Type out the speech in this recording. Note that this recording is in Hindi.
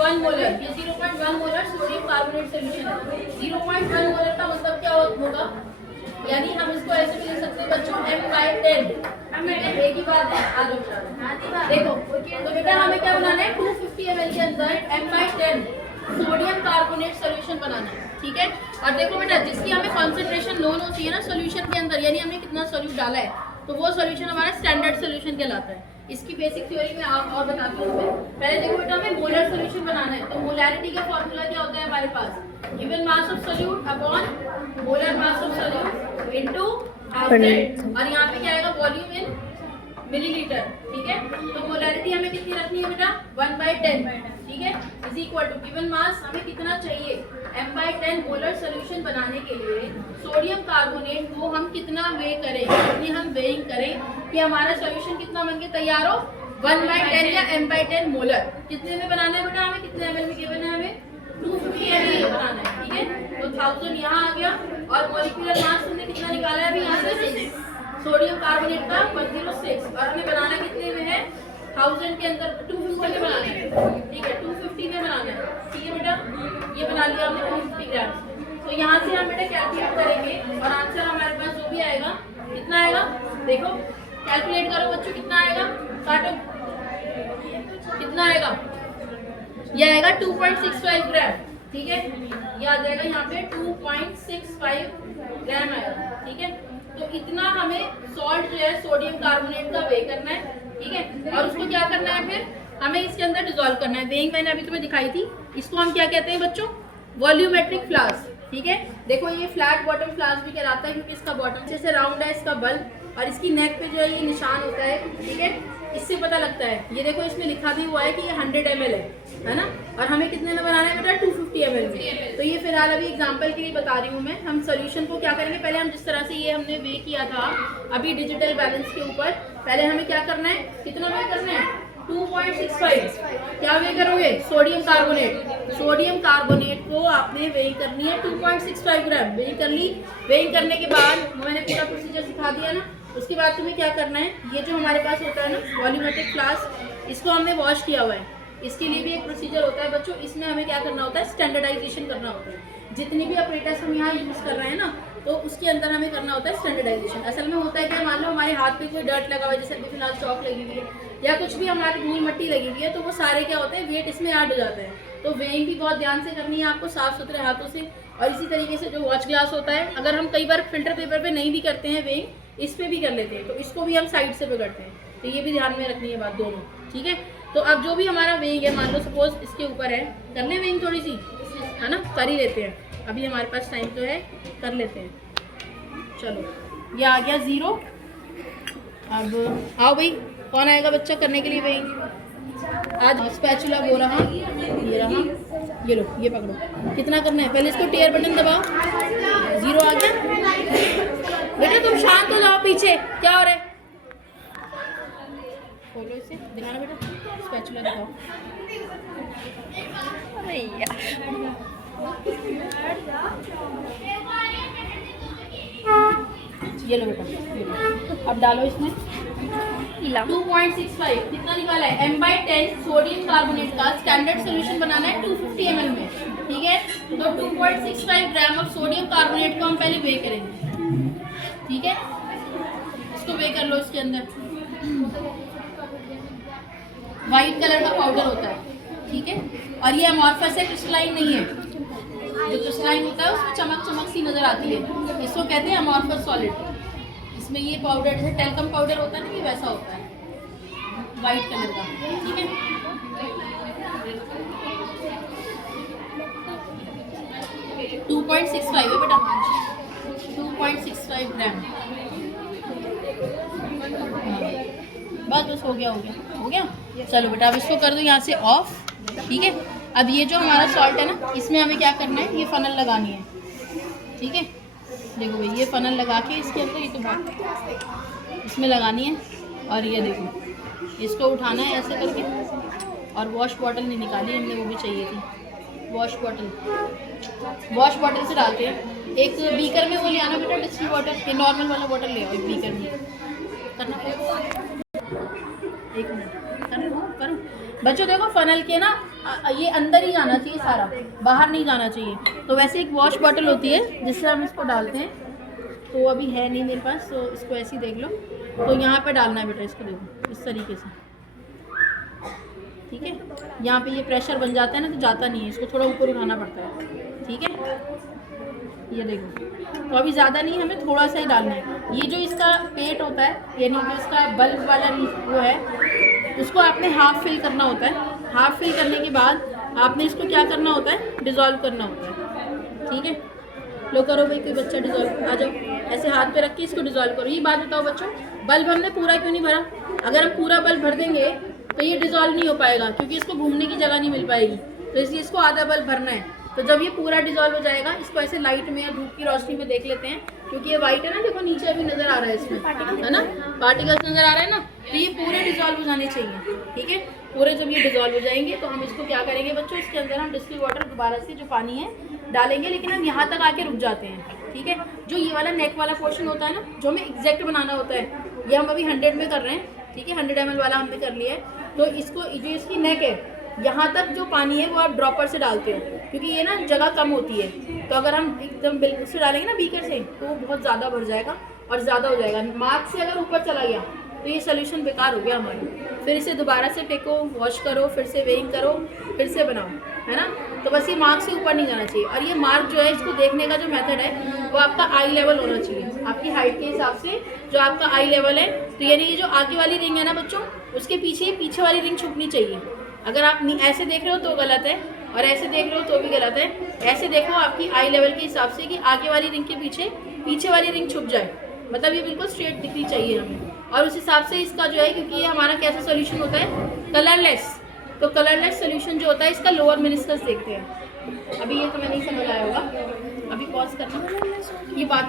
0.1 मोलर, ये 0.1 मोलर सोडियम कार्बोनेट सोल्यूशन है। 0.1 मोलर का मतलब क्या होगा, यानी हम इसको ऐसे भी लिख सकते हैं बच्चों m/10। एक ही बात है, आ जाओ देखो। तो बेटा हमें क्या बनाना है, 250 ml के अंदर m/10 सोडियम कार्बोनेट सोल्यूशन बनाना है, ठीक है। और देखो बेटा, जिसकी हमें कॉन्सेंट्रेशन नोन होती है ना सोल्यूशन के अंदर, यानी हमने कितना सोल्यूट डाला है, तो वो सोल्यूशन हमारा स्टैंडर्ड सोल्यूशन कहलाता है। इसकी बेसिक थ्योरी में आप और बताती हूँ मैं। पहले देखो बेटा, हमें मोलर सोल्यूशन बनाना है, तो मोलैरिटी का फॉर्मूला क्या होता है हमारे पास, given mass of solute upon molar mass of solute into 100, और यहाँ पे क्या आएगा, वॉल्यूम इन मिलीलीटर, ठीक है। तो मोलैरिटी हमें कितनी रखनी है बेटा, 1/10, ठीक है, is equal to given mass हमें कितना चाहिए, m/10 मोलर सोल्यूशन बनाने के लिए सोडियम कार्बोनेट को हम कितना वे करें, कितनी हम वेइंग करें कि हमारा सोल्यूशन कितना बन के तैयार हो, 1/10 या m/10 मोलर। कितने में बनाना है बेटा, हमें कितने ml में गिवन है, हमें 250 ml में बनाना है, ठीक है। तो 1000 यहाँ आ गया, और मॉलिक्यूलर मास हमने कितना निकाला है अभी यहाँ से, सोडियम कार्बोनेट का 106, और हमें बनाना कितने में है, 1000 के अंदर 250 में बनाना है, ठीक है, 250 में बनाना है, ठीक है बेटा। ये बना लिया हमने 250 ग्राम। तो यहाँ से हम बेटा कैलकुलेट करेंगे, और आंसर हमारे पास जो भी आएगा, कितना आएगा, देखो कैलकुलेट करो बच्चों, कितना आएगा, काटो, कितना आएगा, ये आएगा 2.65 ग्राम, ठीक है। ये आ जाएगा यहाँ पे 2.65 ग्राम आएगा, ठीक है। तो इतना हमें सॉल्ट जो है सोडियम कार्बोनेट का वे करना है, ठीक है। और उसको क्या करना है, फिर हमें इसके अंदर डिसॉल्व करना है। वेइंग मैंने अभी तुम्हें दिखाई थी, इसको हम क्या कहते हैं बच्चों, वॉल्यूमेट्रिक फ्लास्क, ठीक है। देखो ये फ्लैट बॉटम फ्लास्क भी कहलाता है, क्योंकि इसका बॉटम जैसे राउंड है, इसका बल, और इसकी नेक पे जो है ये निशान होता है, ठीक है, इससे पता लगता है। ये देखो इसमें लिखा भी हुआ है कि ये 100 ml है ना, और हमें कितने में बनाना है बेटा, 250 ml में। तो ये फिलहाल अभी एग्जांपल के लिए बता रही हूँ मैं। हम सोल्यूशन को क्या करेंगे, पहले हम जिस तरह से ये हमने वे किया था अभी डिजिटल बैलेंस के ऊपर, पहले हमें क्या करना है, कितना वे करना है, 2.65। क्या वे करोगे, सोडियम कार्बोनेट, सोडियम कार्बोनेट को आपने वेइंग करनी है 2.65 ग्राम, वेइंग कर ली। वेइंग करने के बाद मैंने पूरा प्रोसीजर सिखा दिया ना। उसके बाद तुम्हें क्या करना है, ये जो हमारे पास होता है ना वॉल्यूमेट्रिक फ्लास्क, इसको हमने वॉश किया हुआ है, इसके लिए भी एक प्रोसीजर होता है बच्चों। इसमें हमें क्या करना होता है, स्टैंडर्डाइजेशन करना होता है। जितनी भी अपरेटस हम यहाँ यूज़ कर रहे हैं ना, तो उसके अंदर हमें करना होता है स्टैंडर्डाइजेशन। असल में होता है कि मान लो हमारे हाथ पे कोई डर्ट लगा हुआ है, जैसे अभी फिलहाल चौक लगी हुई है, या कुछ भी हमारी धूल मिट्टी लगी हुई है, तो वो सारे क्या होते हैं, वेट इसमें ऐड हो जाता है। तो वेइंग भी बहुत ध्यान से करनी है आपको, साफ सुथरे हाथों से। और इसी तरीके से जो वॉच ग्लास होता है, अगर हम कई बार फिल्टर पेपर पे नहीं भी करते हैं वेइंग, इस पे भी कर लेते हैं, तो इसको भी हम साइड से पकड़ते हैं। तो ये भी ध्यान में रखनी है बात दोनों, ठीक है। तो अब जो भी हमारा वेइंग है, मान लो सपोज इसके ऊपर है, कर ले वेइंग थोड़ी सी, है ना, कर ही लेते हैं, अभी हमारे पास टाइम तो है, कर लेते हैं। चलो ये आ गया 0। अब आओ भाई, कौन आएगा बच्चा करने के लिए वेइंग, आज स्पैचुला वो रहा, ये रहा, ये लो, ये पकड़ो, कितना करना है, पहले इसको टेयर बटन दबाओ, 0 आ गया। बेटा तुम शांत हो जाओ, पीछे क्या हो रहा है, खोलो इसे, दिखाना बेटा, स्पैचुला दिखाओ। ये लो बेटा, ये लो। अब डालो इसमें 2.65, कितना निकाला है, m/10 सोडियम कार्बोनेट का स्टैंडर्ड सोल्यूशन बनाना है 250 ml में, ठीक है। तो 2.65 ग्राम ऑफ सोडियम कार्बोनेट को हम पहले वे करेंगे, ठीक है। इसको वे कर लो, इसके अंदर वाइट कलर का पाउडर होता है, ठीक है। और ये अमॉर्फस है, क्रिस्टलाइन नहीं है। जो क्रिस्टलाइन होता है उसमें चमक चमक सी नजर आती है, इसको कहते हैं अमॉर्फस सॉलिड। इसमें ये पाउडर जैसे टेल्कम पाउडर होता है ना, ये वैसा होता है, वाइट कलर का, ठीक है। 2.65 है बेटा, 2.65 ग्राम। बस हो गया, हो गया, हो गया। चलो बेटा अब इसको कर दो यहाँ से ऑफ, ठीक है। अब ये जो हमारा सॉल्ट है ना, इसमें हमें क्या करना है, ये फनल लगानी है, ठीक है। देखो भाई, ये फनल लगा के इसके अंदर, ये तो बहुत इसमें लगानी है, और ये देखो इसको उठाना है ऐसे करके। और वॉश बॉटल नहीं निकाली हमने, वो भी चाहिए थी वॉश बॉटल। वॉश बॉटल से डालते हैं, एक बीकर में वो ले आना बेटा, डिस्टिल वाटर, ये नॉर्मल वाला बॉटल ले आओ, एक बीकर में करना। एक मिनट करो, बच्चों देखो फनल के ना ये अंदर ही जाना चाहिए सारा, बाहर नहीं जाना चाहिए। तो वैसे एक वॉश बॉटल होती है जिससे हम इसको डालते हैं, तो अभी है नहीं मेरे पास, तो इसको ऐसे ही देख लो। तो यहाँ पे डालना है बेटा इसको, देखो इस तरीके से, ठीक है। यहाँ पे ये प्रेशर बन जाता है ना, तो जाता नहीं है, इसको थोड़ा ऊपर उठाना पड़ता है, ठीक है। ये देखो, तो अभी ज़्यादा नहीं, हमें थोड़ा सा ही डालना है। ये जो इसका पेट होता है, यानी जो इसका बल्ब वाला वो है, उसको आपने हाफ फिल करना होता है। हाफ फिल करने के बाद आपने इसको क्या करना होता है, डिज़ोल्व करना होता है, ठीक है। लो करो भाई, कोई बच्चा डिज़ोल्व, आ जाओ, ऐसे हाथ पे रख के इसको डिज़ोल्व करो। ये बात बताओ बच्चों, बल्ब हमने पूरा क्यों नहीं भरा? अगर हम पूरा बल्ब भर देंगे तो ये डिज़ोल्व नहीं हो पाएगा, क्योंकि इसको घूमने की जगह नहीं मिल पाएगी, तो इसलिए इसको आधा बल्ब भरना है। तो जब ये पूरा डिज़ोल्व हो जाएगा, इसको ऐसे लाइट में या धूप की रोशनी में देख लेते हैं, क्योंकि ये वाइट है ना, देखो नीचे अभी नज़र आ रहा है इसमें, है ना, पार्टिकल्स नज़र आ रहा है ना, तो ये पूरे डिज़ोल्व हो जाने चाहिए, ठीक है। पूरे जब ये डिज़ोल्व हो जाएंगे तो हम इसको क्या करेंगे बच्चों, इसके अंदर हम डिस्टिल वाटर दोबारा से जो पानी है डालेंगे, लेकिन हम यहाँ तक आके रुक जाते हैं, ठीक है। जो ये वाला नेक वाला पोर्शन होता है ना, जो हमें एग्जैक्ट बनाना होता है, ये हम अभी 100 में कर रहे हैं, ठीक है। 100 ml वाला हमने कर लिया है। तो इसको जो इसकी नेक है, यहाँ तक जो पानी है वो आप ड्रॉपर से डालते हो, क्योंकि ये ना जगह कम होती है। तो अगर हम एकदम बिल्कुल से डालेंगे ना बीकर से, तो वो बहुत ज़्यादा भर जाएगा और ज़्यादा हो जाएगा। मार्क से अगर ऊपर चला गया तो ये सोल्यूशन बेकार हो गया हमारा। फिर इसे दोबारा से फेंको, वॉश करो, फिर से वेइंग करो, फिर से बनाओ, है ना। तो बस ये मार्क से ऊपर नहीं जाना चाहिए। और ये मार्क जो है, इसको देखने का जो मेथड है वो आपका आई लेवल होना चाहिए, आपकी हाइट के हिसाब से जो आपका आई लेवल है। तो यानी ये जो आगे वाली रिंग है ना बच्चों, उसके पीछे वाली रिंग छुपनी चाहिए। अगर आप ऐसे देख रहे हो तो गलत है, और ऐसे देख रहे हो तो भी गलत है। ऐसे देखो आपकी आई लेवल के हिसाब से कि आगे वाली रिंग के पीछे वाली रिंग छुप जाए, मतलब ये बिल्कुल स्ट्रेट दिखनी चाहिए हमें। और उस हिसाब से इसका जो है, क्योंकि ये हमारा कैसा सोल्यूशन होता है, कलरलेस, तो कलरलेस सोल्यूशन जो होता है, इसका लोअर मेनिस्कस देखते हैं। अभी ये तो मैं नहीं समझ आया होगा, अभी पॉज करना, ये बात